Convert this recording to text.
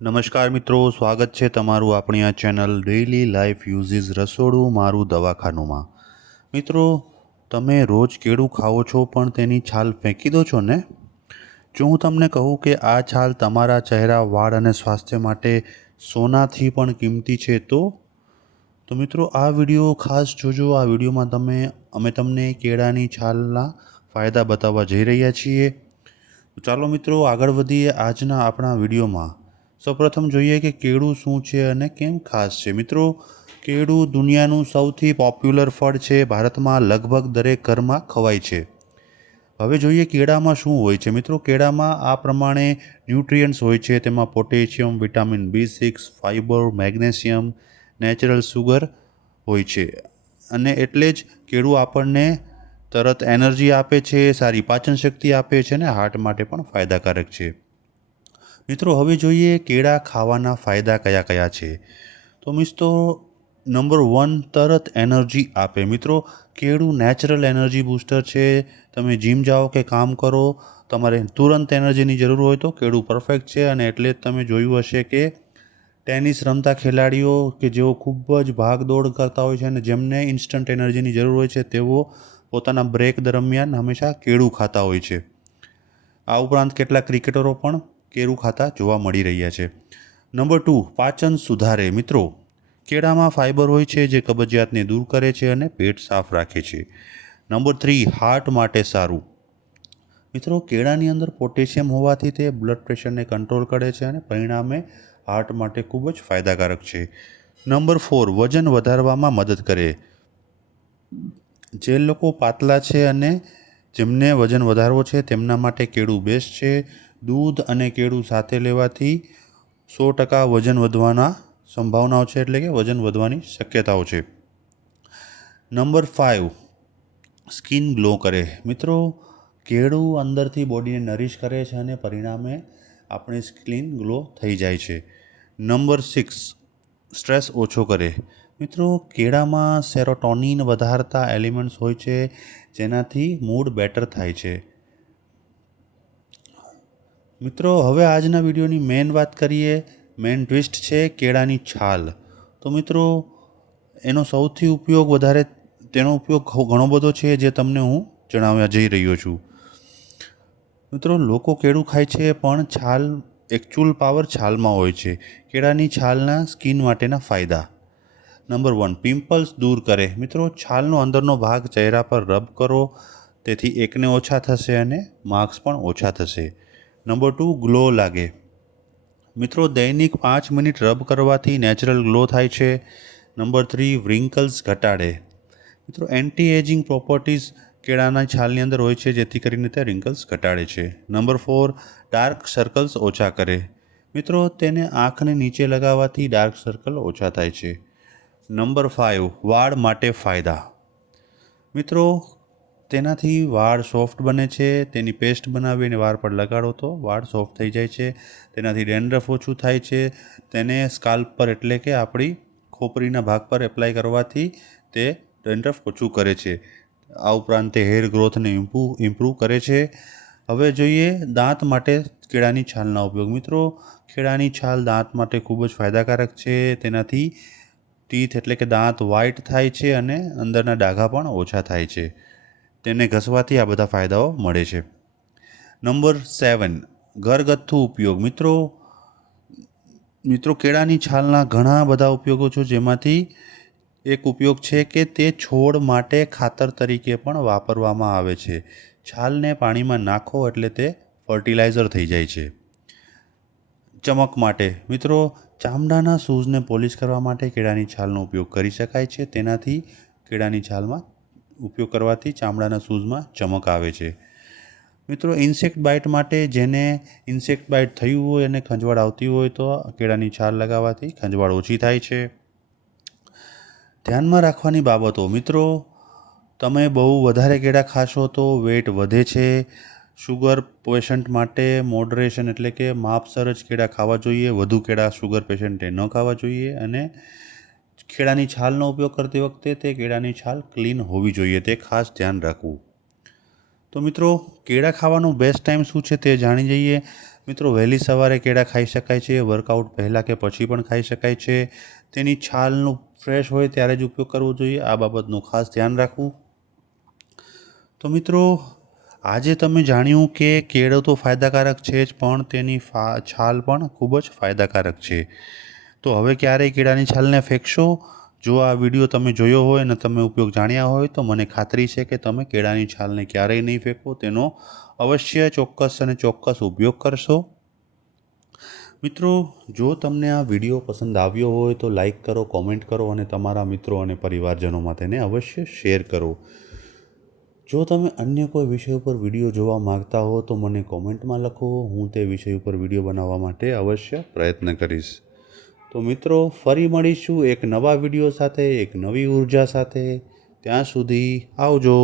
નમસ્કાર મિત્રો, સ્વાગત છે તમારું આપણી આ ચેનલ ડેઇલી લાઈફ યુઝિસ રસોડું મારું દવાખાનુંમાં. મિત્રો, તમે રોજ કેળું ખાઓ છો પણ તેની છાલ ફેંકી દો છો ને? જો હું તમને કહું કે આ છાલ તમારા ચહેરા, વાળ અને સ્વાસ્થ્ય માટે સોનાથી પણ કિંમતી છે તો મિત્રો આ વિડીયો ખાસ જોજો. આ વિડીયોમાં અમે તમને કેળાની છાલના ફાયદા બતાવવા જઈ રહ્યા છીએ. તો ચાલો મિત્રો આગળ વધીએ આજના આપણા વિડીયોમાં. સૌપ્રથમ જોઈએ કે કેળું શું છે અને કેમ ખાસ છે. મિત્રો, કેળું દુનિયાનું સૌથી પોપ્યુલર ફળ છે. ભારતમાં લગભગ દરેક ઘરમાં ખવાય છે. હવે જોઈએ કેળામાં શું હોય છે. મિત્રો, કેળામાં આ પ્રમાણે ન્યુટ્રિયન્ટ્સ હોય છે. તેમાં potassium, vitamin B6, fibre, magnesium, natural sugar હોય છે. અને એટલે જ કેળું આપણને તરત એનર્જી આપે છે, સારી પાચન શક્તિ આપે છે અને હાર્ટ માટે પણ ફાયદાકારક છે. મિત્રો, હવે જોઈએ કેળા ખાવાના ફાયદા કયા કયા છે. તો મિત્રો, નંબર 1, તરત એનર્જી આપે. મિત્રો, કેળું નેચરલ એનર્જી બૂસ્ટર છે. તમે જીમ જાઓ કે કામ કરો, તમારે તુરંત એનર્જીની જરૂર હોય તો કેળું પરફેક્ટ છે. અને એટલે જ તમે જોયું હશે કે ટેનિસ રમતા ખેલાડીઓ કે જેઓ ખૂબ જ ભાગદોડ કરતા હોય છે અને જેમને ઇન્સ્ટન્ટ એનર્જીની જરૂર હોય છે તેઓ પોતાના બ્રેક દરમિયાન હંમેશા કેળું ખાતા હોય છે. આ ઉપરાંત કેટલાક ક્રિકેટરો પણ કેળું ખાતા જોવા મળી રહ્યા છે. નંબર 2, પાચન સુધારે. મિત્રો, કેળામાં ફાઇબર હોય છે જે કબજિયાતને દૂર કરે છે અને પેટ સાફ રાખે છે. નંબર 3, હાર્ટ માટે સારું. મિત્રો, કેળાની અંદર પોટેશિયમ હોવાથી તે બ્લડ પ્રેશરને કંટ્રોલ કરે છે અને પરિણામે હાર્ટ માટે ખૂબ જ ફાયદાકારક છે. નંબર 4, વજન વધારવામાં મદદ કરે. જે લોકો પાતળા છે અને જેમને વજન વધારવો છે તેમના માટે કેળું બેસ્ટ છે. દૂધ અને કેળું સાથે લેવાથી 100% વજન વધવાના સંભાવનાઓ છે, એટલે કે વજન વધવાની શક્યતાઓ છે. નંબર 5, સ્કિન ગ્લો કરે. મિત્રો, કેળું અંદરથી બોડીને નરિશ કરે છે અને પરિણામે આપણી સ્કિન ગ્લો થઈ જાય છે. નંબર 6, સ્ટ્રેસ ઓછો કરે. મિત્રો, કેળામાં સેરોટોનિન વધારતા એલિમેન્ટ્સ હોય છે જેનાથી મૂડ બેટર થાય છે. મિત્રો, હવે આજના વિડીયોની મેઇન વાત કરીએ. મેઇન ટ્વિસ્ટ છે કેળાની છાલ. તો મિત્રો, તેનો ઉપયોગ ઘણો બધો છે જે તમને હું જણાવવા જઈ રહ્યો છું. મિત્રો, લોકો કેળું ખાય છે પણ એકચ્યુઅલ પાવર છાલમાં હોય છે. કેળાની છાલના સ્કિન માટેના ફાયદા. નંબર 1, પિમ્પલ્સ દૂર કરે. મિત્રો, છાલનો અંદરનો ભાગ ચહેરા પર રબ કરો, તેથી એકને ઓછા થશે અને માર્ક્સ પણ ઓછા થશે. નંબર 2, ગ્લો લાગે. મિત્રો, દૈનિક 5 મિનિટ રબ કરવાથી નેચરલ ગ્લો થાય છે. નંબર 3, વ્રિંકલ્સ ઘટાડે. મિત્રો, એન્ટી એજિંગ પ્રોપર્ટીઝ કેળાના છાલની અંદર હોય છે જેથી કરીને તે રિંકલ્સ ઘટાડે છે. નંબર 4, ડાર્ક સર્કલ્સ ઓછા કરે. મિત્રો, તેને આંખને નીચે લગાવવાથી ડાર્ક સર્કલ ઓછા થાય છે. નંબર 5, વાળ માટે ફાયદા. મિત્રો, તેનાથી વાળ સોફ્ટ બને છે. તેની પેસ્ટ બનાવીને વાળ પર લગાડો તો વાળ સોફ્ટ થઈ જાય છે. તેનાથી ડેન્ડ્રફ ઓછું થાય છે. તેને સ્કાલ્પ પર એટલે કે આપણી ખોપરીના ભાગ પર એપ્લાય કરવાથી તે ડેન્ડ્રફ ઓછું કરે છે. આ ઉપરાંત તે હેર ગ્રોથને ઇમ્પ્રૂવ કરે છે. હવે જોઈએ દાંત માટે કેળાની છાલના ઉપયોગ. મિત્રો, કેળાની છાલ દાંત માટે ખૂબ જ ફાયદાકારક છે. તેનાથી ટીથ એટલે કે દાંત વ્હાઇટ થાય છે અને અંદરના ડાઘા પણ ઓછા થાય છે. તેને ઘસવાથી આ બધા ફાયદાઓ મળે છે. નંબર 7, ઘરગથ્થુ ઉપયોગ. મિત્રો, કેળાની છાલના ઘણા બધા ઉપયોગો છે જેમાંથી એક ઉપયોગ છે કે તે છોડ માટે ખાતર તરીકે પણ વાપરવામાં આવે છે. છાલને પાણીમાં નાખો એટલે તે ફર્ટિલાઇઝર થઈ જાય છે. ચમક માટે. મિત્રો, ચામડાના શૂઝને પોલિશ કરવા માટે કેળાની છાલનો ઉપયોગ કરી શકાય છે. તેનાથી કેળાની છાલમાં ઉપયોગ કરવાથી ચામડાના શૂઝમાં ચમક આવે છે. મિત્રો, ઇન્સેક્ટ બાઇટ માટે, જેને ઇન્સેક્ટ બાઇટ થયું હોય અને ખંજવાળ આવતી હોય તો કેળાની છાલ લગાવવાથી ખંજવાળ ઓછી થાય છે. ધ્યાનમાં રાખવાની બાબતો. મિત્રો, તમે બહુ વધારે કેળા ખાશો તો વેટ વધે છે. શુગર પેશન્ટ માટે મોડરેશન એટલે કે માપસર જ કેળા ખાવા જોઈએ. વધુ કેળા શુગર પેશન્ટે ન ખાવા જોઈએ. અને કેળાની છાલનો ઉપયોગ કરતી વખતે તે કેળાની છાલ ક્લીન હોવી જોઈએ, તે ખાસ ધ્યાન રાખવું. તો મિત્રો, કેળા ખાવાનો બેસ્ટ ટાઈમ શું છે તે જાણી જઈએ. મિત્રો વહેલી સવારે કેળા ખાઈ શકાય છે, વર્કઆઉટ પહેલાં કે પછી પણ ખાઈ શકાય છે. તેની છાલનું ફ્રેશ હોય ત્યારે જ ઉપયોગ કરવો જોઈએ, આ બાબતનું ખાસ ધ્યાન રાખવું. તો મિત્રો આજે તમે જાણ્યું કે કેળું તો ફાયદાકારક છે જ, પણ તેની છાલ પણ ખૂબ જ ફાયદાકારક છે. તો હવે ક્યારેય કેળાની છાલને ફેંકશો? જો આ વિડીયો તમે જોયો હોય અને તમે ઉપયોગ જાણ્યા હોય તો મને ખાતરી છે કે તમે કેળાની છાલને ક્યારેય નહીં ફેંકો, તેનો અવશ્ય ચોક્કસ અને ચોક્કસ ઉપયોગ કરશો. મિત્રો, જો તમને આ વિડીયો પસંદ આવ્યો હોય તો લાઈક કરો, કોમેન્ટ કરો અને તમારા મિત્રો અને પરિવારજનોમાં તેને અવશ્ય શેર કરો. જો તમે અન્ય કોઈ વિષય ઉપર વિડીયો જોવા માગતા હો તો મને કોમેન્ટમાં લખો, હું તે વિષય ઉપર વિડીયો બનાવવા માટે અવશ્ય પ્રયત્ન કરીશ. તો મિત્રો, ફરી મળીશું એક નવા વિડીયો સાથે, એક નવી ઉર્જા સાથે. ત્યાં સુધી આવજો.